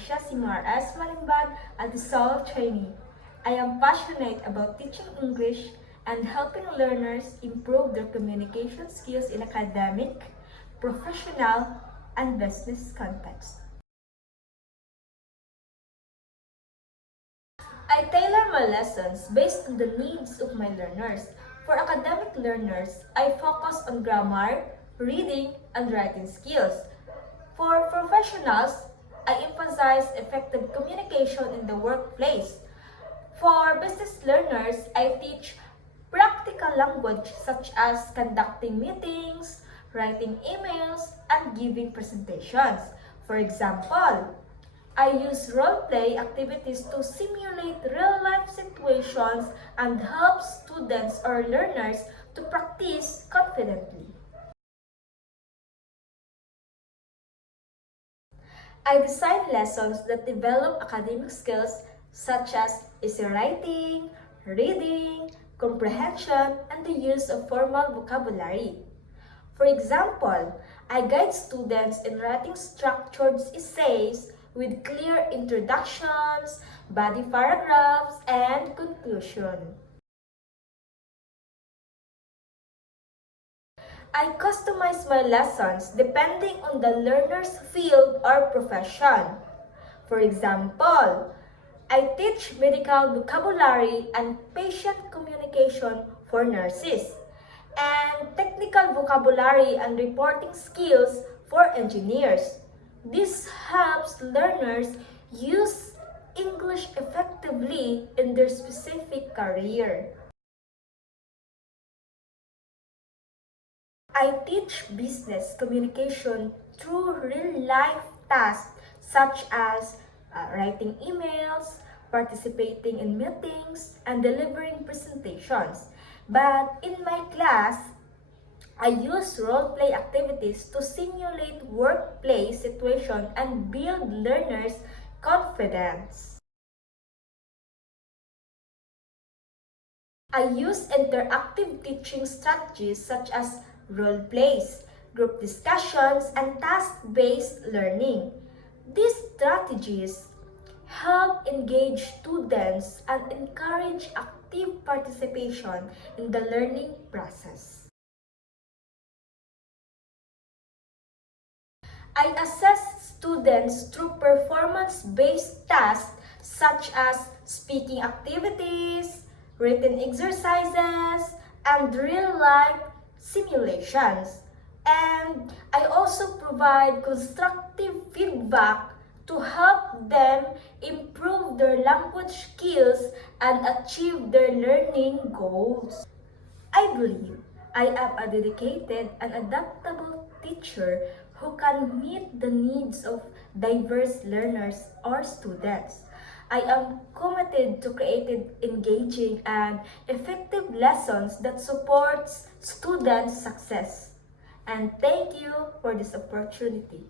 Alicia Simaras Malimbag, a TESOL trainee. I am passionate about teaching English and helping learners improve their communication skills in academic, professional, and business context. I tailor my lessons based on the needs of my learners. For academic learners, I focus on grammar, reading, and writing skills. For professionals, I emphasize effective communication in the workplace. For business learners, I teach practical language such as conducting meetings, writing emails, and giving presentations. For example, I use role-play activities to simulate real-life situations and help students or learners to practice confidently. I design lessons that develop academic skills such as easy writing, reading, comprehension, and the use of formal vocabulary. For example, I guide students in writing structured essays with clear introductions, body paragraphs, and conclusion. I customize my lessons depending on the learner's field or profession. For example, I teach medical vocabulary and patient communication for nurses, and technical vocabulary and reporting skills for engineers. This helps learners use English effectively in their specific career. I teach business communication through real-life tasks such as writing emails, participating in meetings, and delivering presentations. But in my class, I use role-play activities to simulate workplace situations and build learners' confidence. I use interactive teaching strategies such as role plays, group discussions, and task-based learning. These strategies help engage students and encourage active participation in the learning process. I assess students through performance-based tasks such as speaking activities, written exercises, and real-life simulations. And I also provide constructive feedback to help them improve their language skills and achieve their learning goals. I believe I am a dedicated and adaptable teacher who can meet the needs of diverse learners or students. I am committed to creating engaging and effective lessons that supports students' success. And thank you for this opportunity.